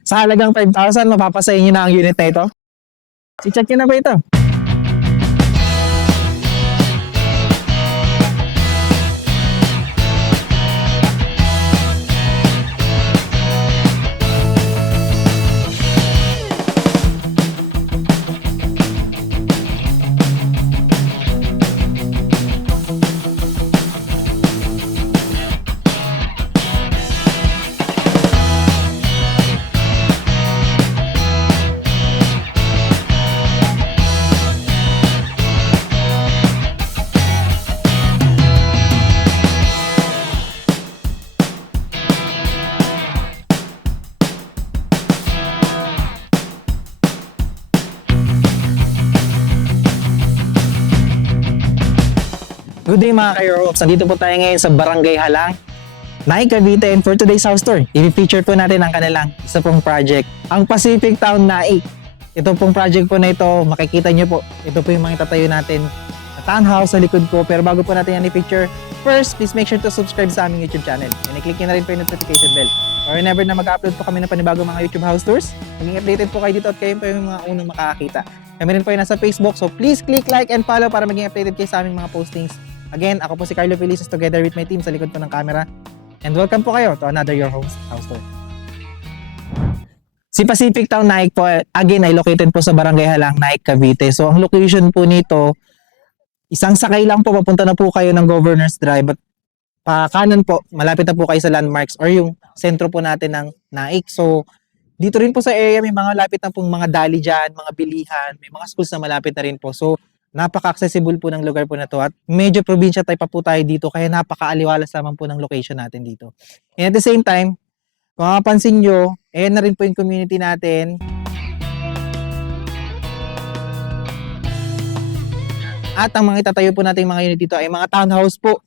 Sa halagang 5,000, mapapasa inyo na ang unit na ito. I-check nyo na ba ito? Good day mga ka-Eurohopes. Nandito po tayo ngayon sa Barangay Halang, Naik, Cavite, and for today's house tour, i-feature po natin ang kanilang isa pong project, ang Pacific Town Naik. Ito pong project po na ito, makikita nyo po, ito po yung mga itatayo natin na townhouse sa likod ko. Pero bago po natin yan i-feature, first, please make sure to subscribe sa aming YouTube channel. And i-click nyo na rin po yung notification bell. Or whenever na mag-upload po kami ng panibagong mga YouTube house tours, maging updated po kayo dito at kayo po yung mga unang makakakita. Kami rin po yung nasa Facebook, so please click like and follow para maging updated kayo sa aming mga postings. Again, ako po si Carlo Felices together with my team sa likod po ng camera. And welcome po kayo to another Your Host House Tour. Si Pacific Town Naik po, again, ay located po sa Barangay Halang, Naik, Cavite. So, ang location po nito, isang sakay lang po, papunta na po kayo ng Governor's Drive. At pa kanan po, malapit na po kayo sa landmarks or yung sentro po natin ng Naik. So, dito rin po sa area, may mga lapit na pong mga dali dyan, mga bilihan, may mga schools na malapit na rin po. So, napaka-accessible po ng lugar po na to at medyo probinsya type pa po tayo dito kaya napaka-aliwalas naman po ng location natin dito. And at the same time, kung mapapansin nyo, ayan na rin po yung community natin. At ang mga itatayo po natin mga unit dito ay mga townhouse po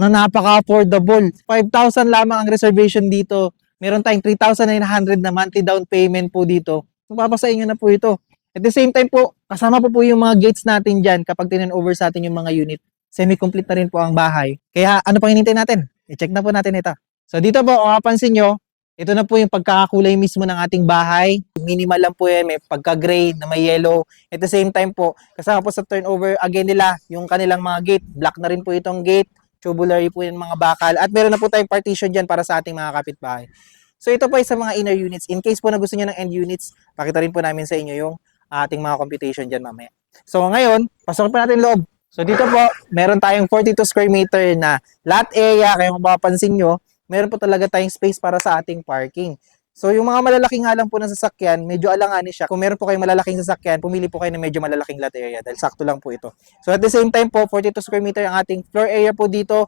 na napaka-affordable. 5,000 lamang ang reservation dito. Meron tayong 3,900 na monthly down payment po dito. Mapapasa inyo na po ito. At the same time po, kasama po yung mga gates natin dyan kapag tinan-over sa atin yung mga unit. Semi-complete na rin po ang bahay. Kaya ano pang hinintay natin? I-check na po natin ito. So dito po, kung mapansin nyo, ito na po yung pagkakakulay mismo ng ating bahay. Minimal lang po yan, may pagka-gray na may yellow. At the same time po, kasama po sa turnover again nila, yung kanilang mga gate. Black na rin po itong gate. Tubulary po yung mga bakal. At meron na po tayong partition dyan para sa ating mga kapitbahay. So ito po ay sa mga inner units. In case po na gusto nyo ng end units, pakita rin po namin sa inyo yung ating mga computation dyan mamaya. So ngayon, pasok po natin loob. So dito po, meron tayong 42 square meter na lot area. Kaya kung mapapansin nyo, meron po talaga tayong space para sa ating parking. So yung mga malalaking nga lang po ng sasakyan, medyo alanganin siya. Kung meron po kayong malalaking sasakyan, pumili po kayo ng medyo malalaking lot area dahil sakto lang po ito. So at the same time po, 42 square meter ang ating floor area po dito.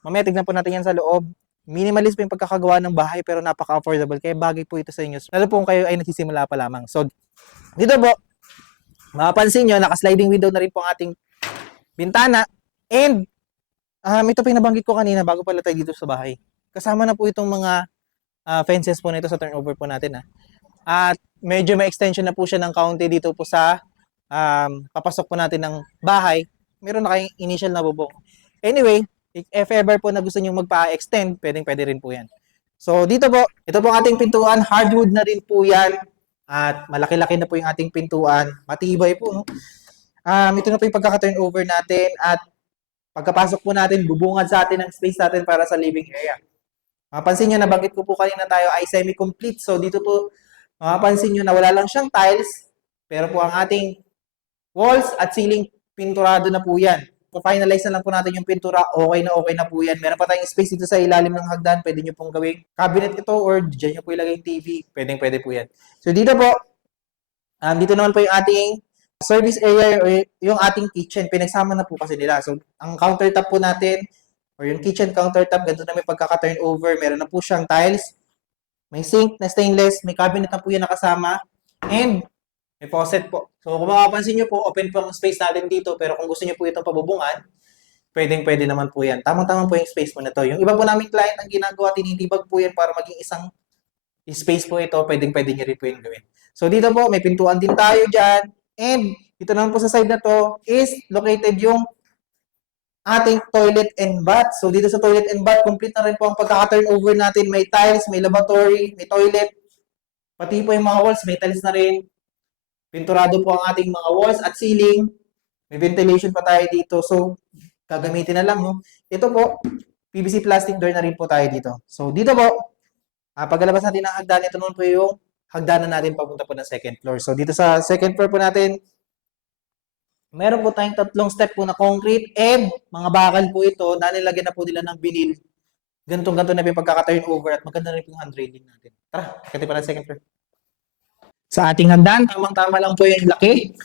Mamaya tignan po natin yan sa loob. Minimalist po yung pagkakagawa ng bahay pero napaka-affordable. Kaya bagay po ito sa inyo. Lalo po kung kayo ay nagsisimula pa lamang. So dito po, mapapansin nyo, naka-sliding window na rin po ang ating bintana. And, ito po yung nabanggit ko kanina bago pala tayo dito sa bahay. Kasama na po itong mga fences po na ito sa turnover po natin. At medyo may extension na po siya ng kaunti dito po sa papasok po natin ng bahay. Meron na kayong initial na bubong. Anyway, if ever po na gusto nyo magpa-extend, pwede rin po yan. So, dito po, ito po ang ating pintuan. Hardwood na rin po yan. At malaki-laki na po yung ating pintuan. Matibay po, no? Ito na po yung pagkaka-turnover natin. At pagkapasok po natin, bubungad sa atin ang space natin para sa living area. Mapansin nyo, nabanggit ko po kanina tayo ay semi-complete. So, dito po, mapansin nyo na wala lang siyang tiles. Pero po ang ating walls at ceiling, pinturado na po yan. Kung finalize na lang po natin yung pintura, okay na po yan. Meron pa tayong space dito sa ilalim ng hagdan. Pwede nyo pong gawing cabinet ito or dyan nyo po ilagay yung TV. Pwede po yan. So dito po, dito naman po yung ating service area or yung ating kitchen. Pinagsama na po kasi nila. So ang countertop po natin or yung kitchen countertop, ganito na may pagkaka-turnover. Meron na po siyang tiles. May sink na stainless. May cabinet na po yan nakasama. And may faucet po. So, kung makapansin nyo po, open po ang space natin dito. Pero kung gusto nyo po itong pabubungan, pwede naman po yan. Tamang-tamang po yung space po na to. Yung iba po naming client ang ginagawa, tinitibag po yan para maging isang space po ito. Pwede nyo rin po yung gawin. So, dito po, may pintuan din tayo dyan. And, dito naman po sa side na to is located yung ating toilet and bath. So, dito sa toilet and bath, complete na rin po ang pagkaka-turnover natin. May tiles, may lavatory, may toilet. Pati po yung mga walls, may tiles na rin. Pinturado po ang ating mga walls at ceiling. May ventilation pa tayo dito. So, gagamitin na lang, no? Ito po, PVC plastic door na rin po tayo dito. So, dito po, pagkalabas natin ng hagdan, ito naman po yung hagdanan natin papunta po ng second floor. So, dito sa second floor po natin, meron po tayong tatlong step po na concrete and mga bakal po ito na nilagyan na po nila ng vinil. Ganitong-ganito na po yung pagkaka-turnover at maganda rin po yung handrailing natin. Tara, kati pa ng second floor. Sa ating hagdan, tamang-tama lang po yung laki.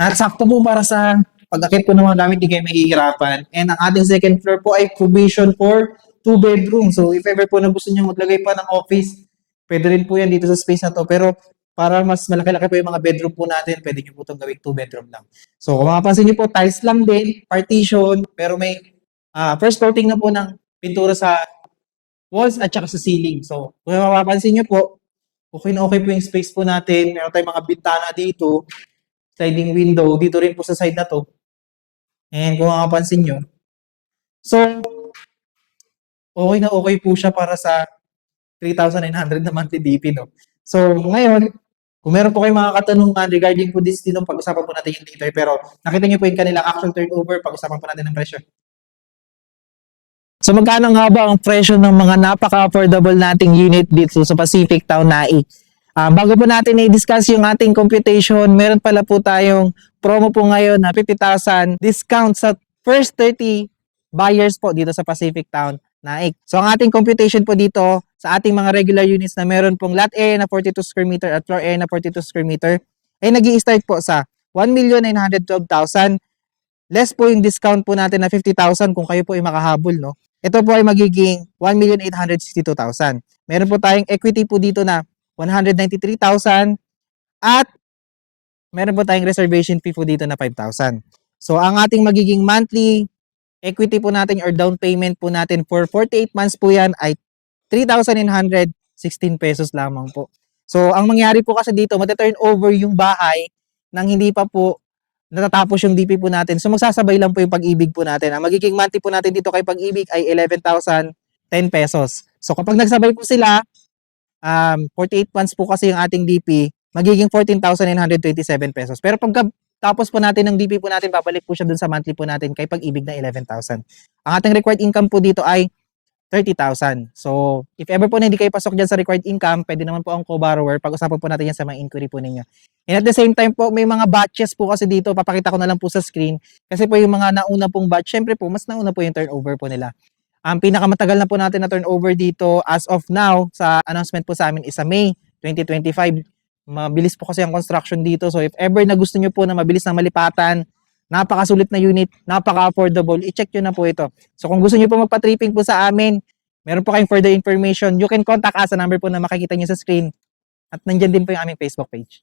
At sakto po para sa pag-akit po ng mga gamit, di kayo mahihirapan. And ang ating second floor po ay provision for 2 bedrooms. So, if ever po na gusto nyo maglagay pa ng office, pwede rin po yan dito sa space na to. Pero para mas malaki-laki po yung mga bedroom po natin, pwede nyo po itong gawing 2 bedroom lang. So, kung mapapansin nyo po, tiles lang din, partition, pero may first coating na po ng pintura sa walls at saka sa ceiling. So, kung mapapansin nyo po, okay na okay po yung space po natin. Meron tayong mga bintana dito, sliding window, dito rin po sa side na to. And kung makapansin nyo, so, okay na okay po siya para sa 3,900 na monthly DP, no? So, ngayon, kung meron po kayong mga katanungan regarding po this dito, pag-usapan po natin yung later. Pero nakita niyo po yung kanilang actual turnover, pag-usapan po natin ng presyo. So, magkano nga ba ang presyo ng mga napaka-affordable nating unit dito sa Pacific Town Nai? Bago po natin i-discuss yung ating computation, meron pala po tayong promo po ngayon na 50,000 discount sa first 30 buyers po dito sa Pacific Town Naik. So ang ating computation po dito sa ating mga regular units na meron pong lot area na 42 square meter at floor area na 42 square meter ay nag-i-start po sa 1,912,000. Less po yung discount po natin na 50,000 kung kayo po ay makahabol, no? Ito po ay magiging 1,862,000. Meron po tayong equity po dito na 193,000 at meron po tayong reservation fee po dito na 5,000. So ang ating magiging monthly equity po natin or down payment po natin for 48 months po yan ay 3,916 pesos lamang po. So ang mangyari po kasi dito, mati-turn over yung bahay nang hindi pa po natatapos yung DP po natin. So magsasabay lang po yung pag-ibig po natin. Ang magiging monthly po natin dito kay pag-ibig ay 11,010 pesos. So kapag nagsabay po sila, 48 months po kasi yung ating DP, magiging 14,927 pesos. Pero pagka tapos po natin ng DP po natin, babalik po siya dun sa monthly po natin kay pag-ibig na 11,000. Ang ating required income po dito ay 30,000. So, if ever po na hindi kayo pasok dyan sa required income, pwede naman po ang co-borrower. Pag-usapan po natin yan sa mga inquiry po ninyo. And at the same time po, may mga batches po kasi dito. Papakita ko na lang po sa screen. Kasi po yung mga nauna pong batch, syempre po, mas nauna po yung turnover po nila. Ang pinakamatagal na po natin na turnover dito as of now sa announcement po sa amin is sa May 2025. Mabilis po kasi ang construction dito. So if ever na gusto nyo po na mabilis na malipatan, napakasulit na unit, napaka-affordable, i-check nyo na po ito. So kung gusto nyo po magpa-tripping po sa amin, meron po kayong further information, you can contact us sa number po na makikita nyo sa screen. At nandyan din po yung aming Facebook page.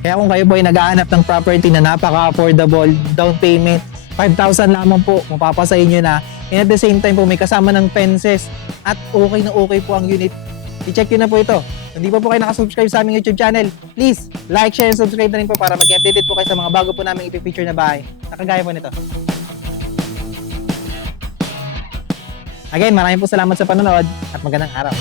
Kaya kung kayo po ay naghahanap ng property na napaka-affordable, down payment, 5,000 lamang po, mapapasayin nyo na. And at the same time po, may kasama ng fences at okay na okay po ang unit. I-check nyo na po ito. Kung di pa po kayo nakasubscribe sa aming YouTube channel, please like, share, and subscribe na rin po para mag-updated po kayo sa mga bago po namin ipipicture na bahay na kagaya po nito. Again, maraming po salamat sa panonood at magandang araw.